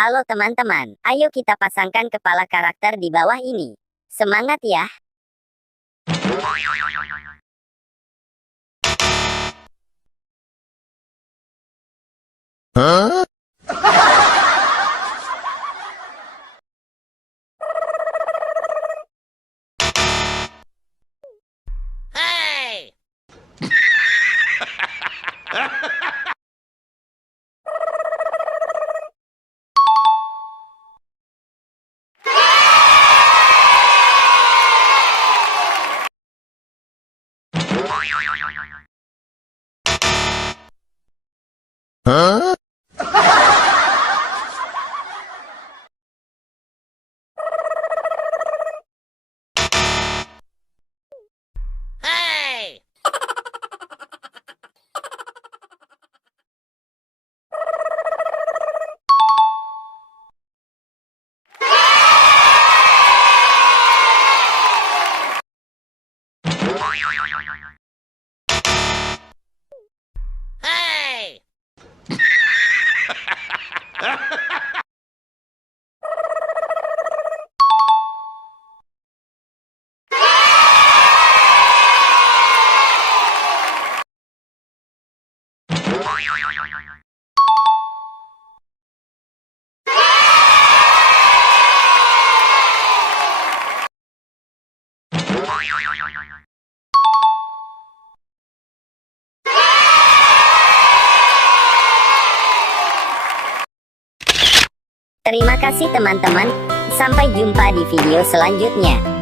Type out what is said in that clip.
Halo teman-teman, ayo kita pasangkan kepala karakter di bawah ini. Semangat ya! Huh? Hey! Huh? Hey! Hey! Terima kasih teman-teman. Sampai jumpa di video selanjutnya.